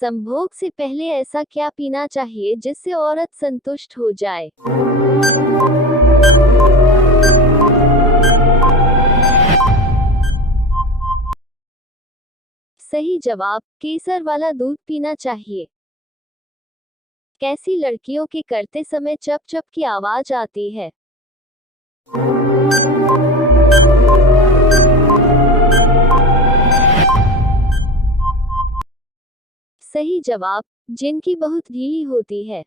संभोग से पहले ऐसा क्या पीना चाहिए जिससे औरत संतुष्ट हो जाए? सही जवाब, केसर वाला दूध पीना चाहिए। कैसी लड़कियों के करते समय चप चप की आवाज आती है? सही जवाब, जिनकी बहुत ढीली होती है।